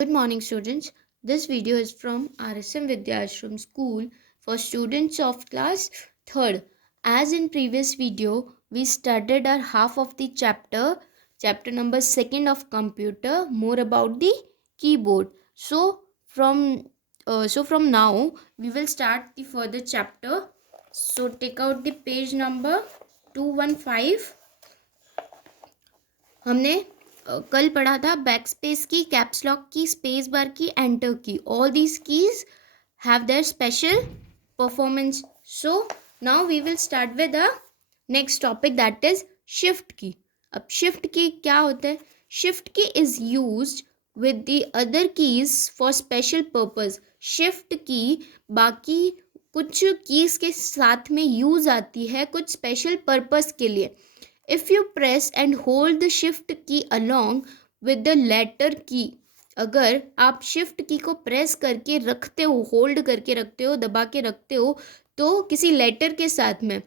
Good morning, students. This video is from RSM Vidyashram School for students of class 3rd. As in previous video, we studied our half of the chapter number 2nd of computer, more about the keyboard. So from now we will start the further chapter. So take out the page number 215. हमने कल पढ़ा था back space key, caps lock key, space bar key, enter key. All these keys have their special performance. So now we will start with the next topic, that is shift key. अब shift key क्या होता है? Shift key is used with the other keys for special purpose. Shift key बाकी कुछ keys के साथ में use आती है कुछ स्पेशल पर्पस के लिए. If you press and hold the shift key along with the letter key, अगर आप शिफ्ट की को प्रेस करके रखते हो, होल्ड करके रखते हो, दबा के रखते हो तो किसी लेटर के साथ में,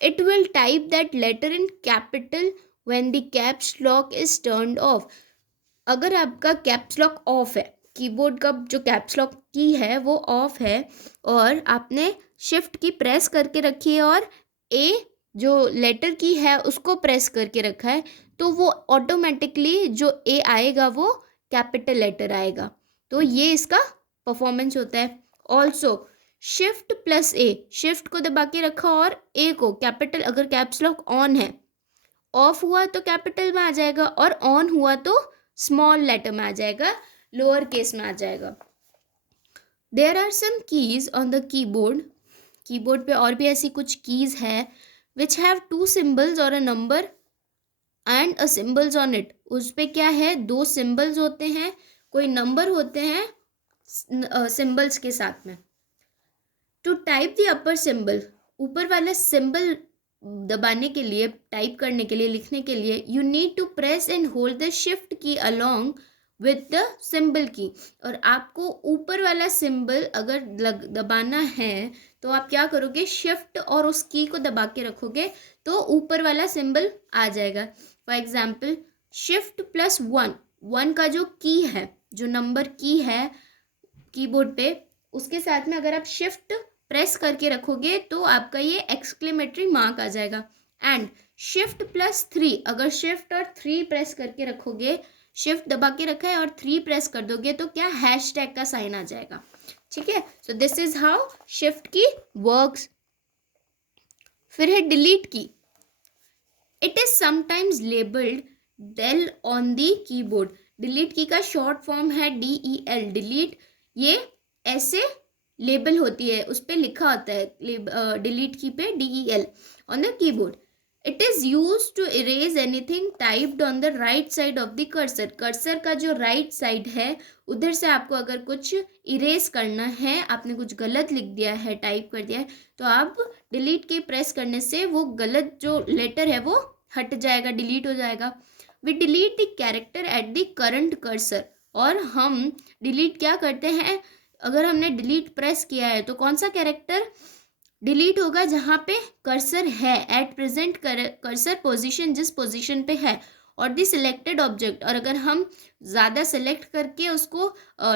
it will type that letter in capital when the caps lock is turned off. अगर आपका कैप्स लॉक ऑफ है, कीबोर्ड का जो कैप्स लॉक की है वो ऑफ है और आपने शिफ्ट की प्रेस करके रखी है और ए जो लेटर की है उसको प्रेस करके रखा है, तो वो ऑटोमेटिकली जो ए आएगा वो कैपिटल लेटर आएगा. तो ये इसका परफॉर्मेंस होता है. ऑल्सो शिफ्ट प्लस ए, शिफ्ट को दबा के रखा और ए को कैपिटल, अगर कैप्स लॉक ऑन है, ऑफ हुआ तो कैपिटल में आ जाएगा और ऑन हुआ तो स्मॉल लेटर में आ जाएगा, लोअर केस में आ जाएगा. There are some keys on the keyboard. Keyboard पे और भी ऐसी कुछ कीज है विच हैव टू सिम्बल्स और a number and a symbols on it. उस पे क्या है, दो सिम्बल्स होते हैं, कोई नंबर होते हैं सिम्बल्स के साथ में. To type the upper symbol, ऊपर वाला सिंबल दबाने के लिए, टाइप करने के लिए, लिखने के लिए, you need to press and hold the shift key along with the symbol key. और आपको ऊपर वाला सिंबल अगर दबाना है तो आप क्या करोगे, शिफ्ट और उस की को दबा के रखोगे तो ऊपर वाला सिंबल आ जाएगा. For example shift plus one, one का जो की है, जो नंबर की है कीबोर्ड पे, उसके साथ में अगर आप शिफ्ट प्रेस करके रखोगे तो आपका ये एक्सक्लेमेटरी मार्क आ जाएगा. एंड शिफ्ट प्लस थ्री, अगर शिफ्ट और थ्री प्रेस करके रखोगे, शिफ्ट दबा के रखा है और थ्री प्रेस कर दोगे तो क्या, हैश टैग का साइन आ जाएगा. ठीक है. So this is how shift key works. फिर है delete key. It is sometimes labelled del on the keyboard. Delete key का शॉर्ट फॉर्म है DEL, डिलीट. ये ऐसे लेबल होती है, उस पर लिखा होता है डिलीट की पे DEL on the keyboard. It is use to erase anything typed on the right side of the cursor. Cursor का जो राइट साइड है उधर से आपको अगर कुछ इरेज करना है, आपने कुछ गलत लिख दिया है, टाइप कर दिया है, तो आप डिलीट की प्रेस करने से वो गलत जो लेटर है वो हट जाएगा, डिलीट हो जाएगा. We delete the character at the current cursor. और हम डिलीट क्या करते हैं, अगर हमने डिलीट प्रेस किया है तो कौन सा कैरेक्टर डिलीट होगा, जहाँ पे कर्सर है, एट प्रेजेंट कर्सर पोजीशन, जिस पोजीशन पे है, और दी सिलेक्टेड ऑब्जेक्ट. और अगर हम ज़्यादा सेलेक्ट करके उसको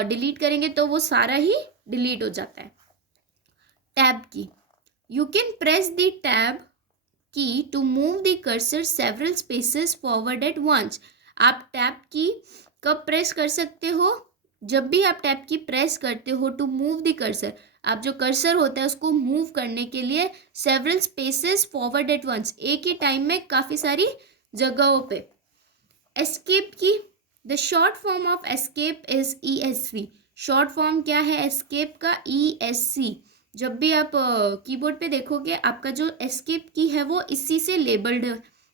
डिलीट करेंगे तो वो सारा ही डिलीट हो जाता है. Tab key, you can press the tab key to move the cursor several spaces forward at once. आप टैब की कब प्रेस कर सकते हो, जब भी आप टैब की प्रेस करते हो टू मूव द कर्सर, आप जो कर्सर होता है उसको मूव करने के लिए several spaces forward at once, एक ही टाइम में काफ़ी सारी जगहों पे. एस्केप की, the short form of escape is ESC. Short form क्या है एस्केप का, ESC. जब भी आप कीबोर्ड पे देखोगे आपका जो एस्केप की है वो इसी से लेबल्ड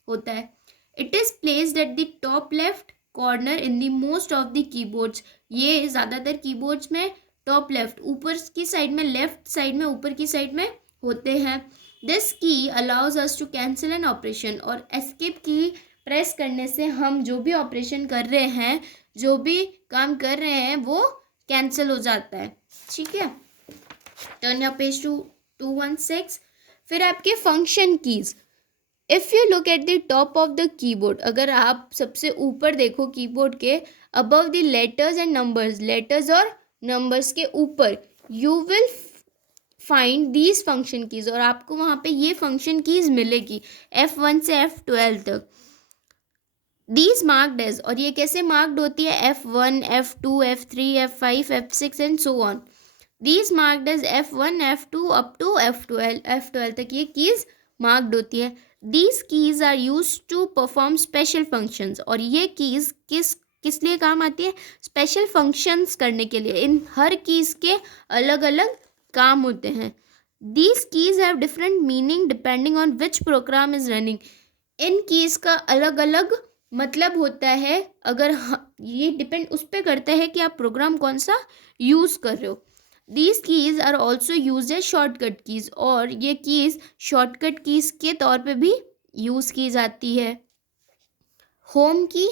होता है. It is placed at the top left corner in the most of the keyboards. ये ज़्यादातर कीबोर्ड्स में टॉप लेफ्ट, ऊपर की साइड में, लेफ्ट साइड में, ऊपर की साइड में होते हैं. दिस की allows us to cancel an operation. और एस्केप की प्रेस करने से हम जो भी ऑपरेशन कर रहे हैं, जो भी काम कर रहे हैं वो कैंसिल हो जाता है. ठीक है. Turn your page to 216. फिर आपके function keys. If you look at the top of the keyboard, अगर आप सबसे ऊपर देखो कीबोर्ड के, अबव द लेटर्स और नंबर्स के ऊपर, you will find these function keys, और आपको वहाँ पे ये फंक्शन कीज मिलेगी F1 से F12 तक। दीज मार्क्ड एज, और ये कैसे मार्क्ड होती है, F1, F2, F3, F5, F6 and so on. These marked as F1, F2 up to F12 तक ये कीज मार्क्ड होती है। These keys are use to perform special functions, और ये कीज किस लिए काम आती है, स्पेशल फंक्शंस करने के लिए। इन हर कीज के अलग अलग काम होते हैं। These keys have different meaning depending on which programme is running. In keys का अलग अलग मतलब होता है, अगर ये डिपेंड उस पर करता है कि आप प्रोग्राम कौन सा यूज़ कर रहे हो। These keys are also use as shortcut keys, और ये कीज शॉर्टकट कीज के तौर पे भी यूज़ की जाती है। होम की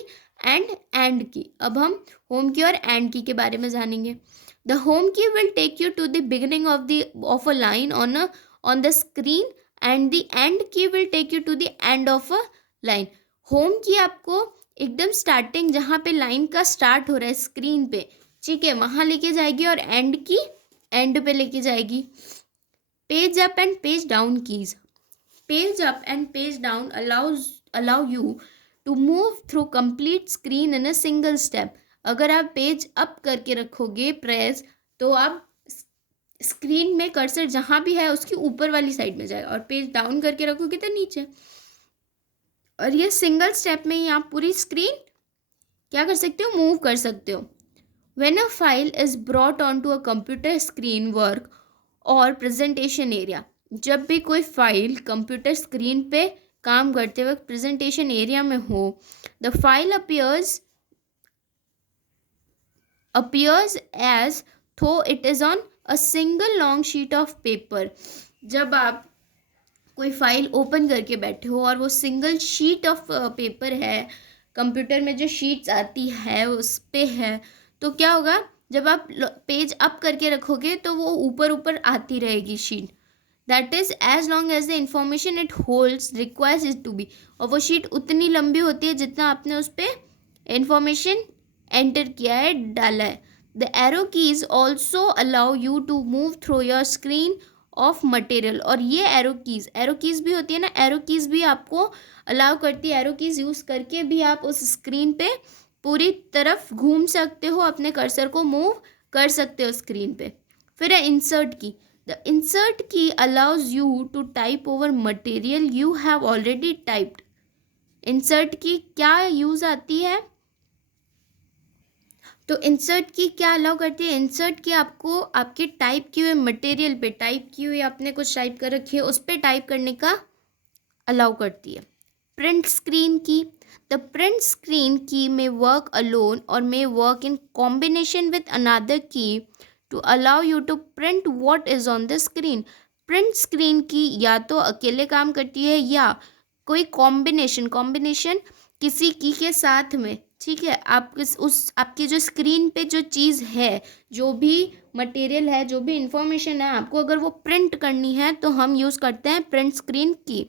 एंड की, अब हम होम की और एंड की के बारे में जानेंगे। The home key will take you to the beginning of a line on the screen, and the end key will take you to the end of a line. Home key आपको एकदम starting, जहाँ पे line का start हो रहा है screen पे, ठीक है, वहाँ लेके जाएगी, और एंड की एंड पे लेके जाएगी। Page up and page down keys, page up and page down allow you to move through complete screen in a single step। अगर आप पेज अप करके रखोगे प्रेस, तो आप स्क्रीन में कर्सर जहाँ भी है उसकी ऊपर वाली साइड में जाएगा, और पेज डाउन करके रखोगे तो नीचे, और ये सिंगल स्टेप में ही आप पूरी स्क्रीन क्या कर सकते हो, मूव कर सकते हो। When a file is brought onto a computer screen work और प्रेजेंटेशन एरिया, जब भी कोई फाइल कंप्यूटर स्क्रीन पे काम करते वक्त प्रेजेंटेशन एरिया में हो, the file appears as though it is on a single long sheet of paper। जब आप कोई फाइल ओपन करके बैठे हो और वो सिंगल शीट ऑफ पेपर है, कंप्यूटर में जो शीट्स आती है उस पे है, तो क्या होगा, जब आप पेज अप करके रखोगे तो वो ऊपर ऊपर आती रहेगी sheet. That is as long as the information it holds requires it to be, और वो शीट उतनी लंबी होती है जितना आपने उस पर इंफॉर्मेशन एंटर किया है, डाला है। The arrow keys also allow you to move through your screen of material, और ये एरो कीज भी होती है ना, एरो कीज भी आपको अलाउ करती है। एरो कीज यूज़ करके भी आप उस स्क्रीन पे पूरी तरफ घूम सकते हो, अपने कर्सर को मूव कर सकते हो स्क्रीन पे। फिर है insert key. The insert key allows you to type over material you have already typed. Insert key क्या यूज़ आती है, तो इंसर्ट की क्या अलाउ करती है, इंसर्ट की आपको आपके टाइप किए हुए मटेरियल पे, टाइप की हुई आपने कुछ टाइप कर रखी है उस पर टाइप करने का अलाउ करती है। Print screen key, the print screen key may work alone or may work in combination with another key to allow you to print what is on the screen. Print screen key या तो अकेले काम करती है या कोई combination किसी की के साथ में, ठीक है। आप उस आपकी जो स्क्रीन पे जो चीज़ है, जो भी मटेरियल है, जो भी इंफॉर्मेशन है, आपको अगर वो प्रिंट करनी है तो हम यूज़ करते हैं प्रिंट स्क्रीन की।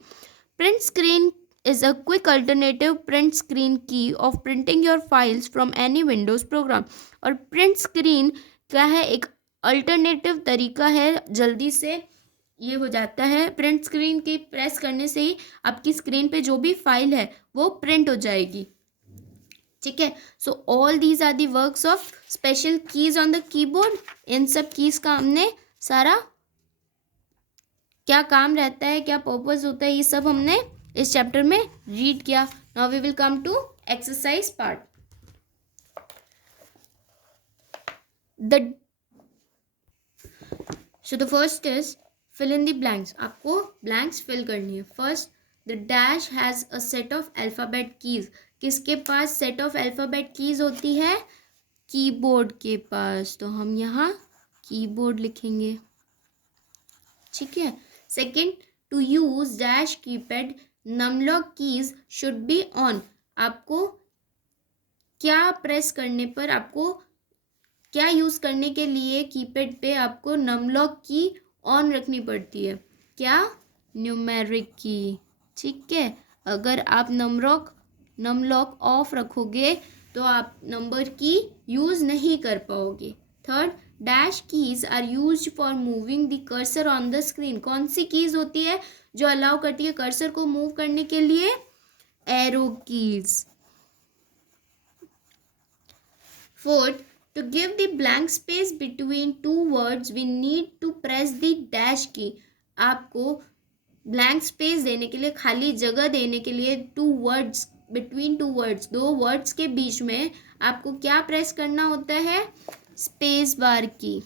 Print screen is a quick alternative print screen key of printing your files from any Windows program। और प्रिंट स्क्रीन क्या है, एक अल्टरनेटिव तरीका है, जल्दी से ये हो जाता है। प्रिंट स्क्रीन की प्रेस करने से ही आपकी स्क्रीन पे जो भी फाइल है वो प्रिंट हो जाएगी, ठीक है। So all these are the works of special keys on the keyboard. इन सब कीज का हमने सारा क्या काम रहता है, क्या पर्पस होता है, ये सब हमने इस चैप्टर में रीड किया। Now we will come to exercise part. So the first is fill in the blanks. आपको ब्लैंक्स फिल करनी है। First, the dash has a set of alphabet keys. किसके पास सेट ऑफ अल्फ़ाबेट कीज होती है, keyboard के पास, तो हम यहाँ कीबोर्ड लिखेंगे, ठीक है। Second, to use dash keypad num lock keys should be on. आपको क्या प्रेस करने पर, आपको क्या यूज़ करने के लिए कीपैड पे आपको नमलॉक की ऑन रखनी पड़ती है, क्या, न्यूमेरिक की, ठीक है। अगर आप नम लॉक ऑफ रखोगे तो आप नंबर की यूज़ नहीं कर पाओगे। Third, dash keys are used for moving the cursor on the screen. कौन सी कीज होती है जो अलाउ करती है कर्सर को मूव करने के लिए? Arrow keys. Fourth, to give the blank space between two words we need to press the dash key। आपको ब्लैंक स्पेस देने के लिए, खाली जगह देने के लिए, बिटवीन टू वर्ड्स, दो वर्ड्स के बीच में आपको क्या प्रेस करना होता है? स्पेस बार की,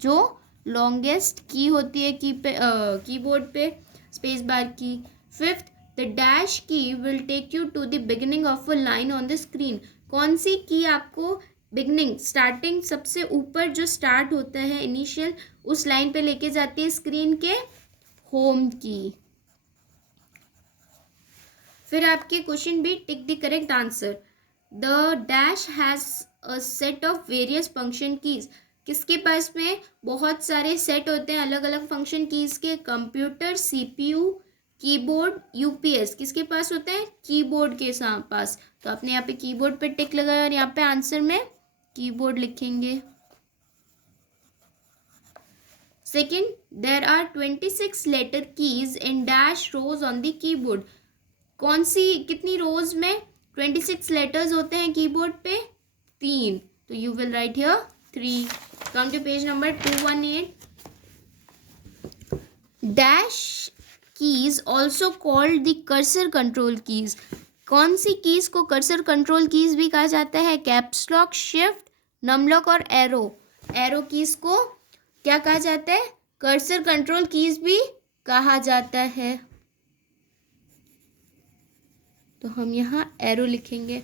जो लॉन्गेस्ट की होती है कीबोर्ड पे, space bar key. Fifth, the dash key will take you to the beginning of a line on the screen. कौन सी की आपको बिगनिंग, स्टार्टिंग, सबसे ऊपर जो स्टार्ट होता है इनिशियल, उस लाइन पे लेके जाती है स्क्रीन के? होम की। फिर आपके क्वेश्चन भी, tick the correct answer. The dash has a set of various function keys. किसके पास में बहुत सारे सेट होते हैं अलग अलग फंक्शन कीज के? Computer, CPU, keyboard, UPS. किसके पास होते हैं? कीबोर्ड के पास। तो आपने यहाँ पे कीबोर्ड पे टिक लगाया और यहाँ पे आंसर में कीबोर्ड लिखेंगे। Second, there are 26 letter keys in dash rows on the keyboard. कौन सी, कितनी रोज में 26 लेटर्स होते हैं कीबोर्ड पे? 3। तो you will write here 3। Come to page number 218। Dash keys also called the cursor control keys. कौन सी कीज को कर्सर कंट्रोल कीज भी कहा जाता है? कैप्स लॉक, शिफ्ट, नमलॉक और एरो। एरो कीज को क्या कहा जाता है? कर्सर कंट्रोल कीज भी कहा जाता है। तो हम यहाँ एरो लिखेंगे।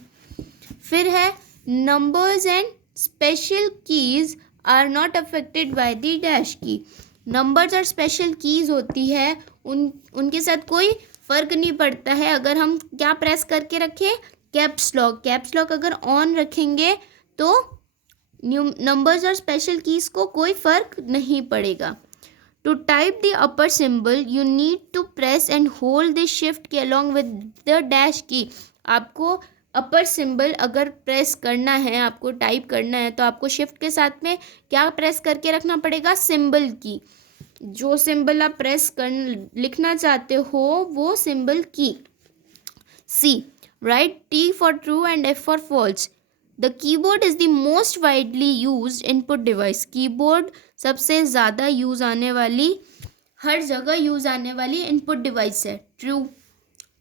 फिर है, numbers and special keys are not affected by the dash key. Numbers और स्पेशल कीज होती है, उनके साथ कोई फर्क नहीं पड़ता है अगर हम क्या प्रेस करके रखें? Caps lock. कैप्स लॉक अगर ऑन रखेंगे तो नंबर्स और स्पेशल कीज को कोई फर्क नहीं पड़ेगा। To type the upper symbol you need to press and hold the shift key along with the dash key. आपको अपर सिंबल अगर प्रेस करना है, आपको टाइप करना है, तो आपको शिफ्ट के साथ में क्या प्रेस करके रखना पड़ेगा? सिंबल की। जो सिंबल आप प्रेस कर लिखना चाहते हो वो symbol key. See, write T for true and F for false. The keyboard is the most widely used input device. Keyboard सबसे ज़्यादा यूज़ आने वाली, हर जगह यूज़ आने वाली इनपुट डिवाइस है। True.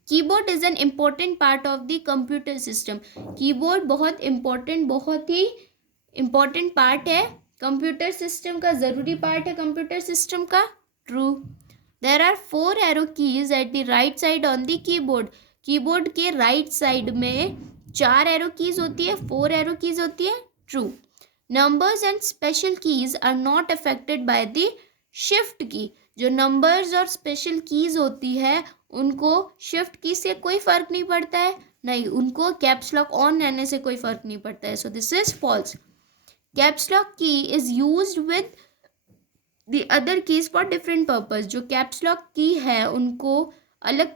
Keyboard is an important part of the computer system. Keyboard बहुत ही इम्पॉर्टेंट पार्ट है कंप्यूटर सिस्टम का, ज़रूरी पार्ट है कंप्यूटर सिस्टम का। True. There are 4 arrow keys at the right side on the keyboard. Keyboard के right side में 4 arrow keys होती है, 4 एरो कीज होती है। True. Numbers and special keys are not affected by the shift key. जो numbers और special keys होती है उनको शिफ्ट की से कोई फर्क नहीं पड़ता है, नहीं, उनको कैप्स लॉक ऑन रहने से कोई फर्क नहीं पड़ता है। So this is false. Caps lock key is used with the other keys for different purpose. जो कैप्स लॉक की है उनको अलग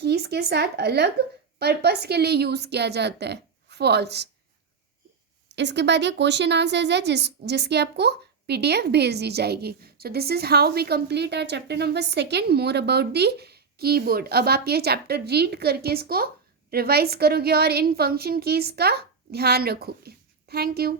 कीज के साथ अलग पर्पस के लिए यूज किया जाता है। फॉल्स। इसके बाद ये क्वेश्चन आंसर्स है जिसकी आपको PDF भेज दी जाएगी। So this is how we complete our chapter number 2 more about the keyboard. अब आप ये चैप्टर रीड करके इसको रिवाइज करोगे और इन फंक्शन कीज का ध्यान रखोगे। Thank you.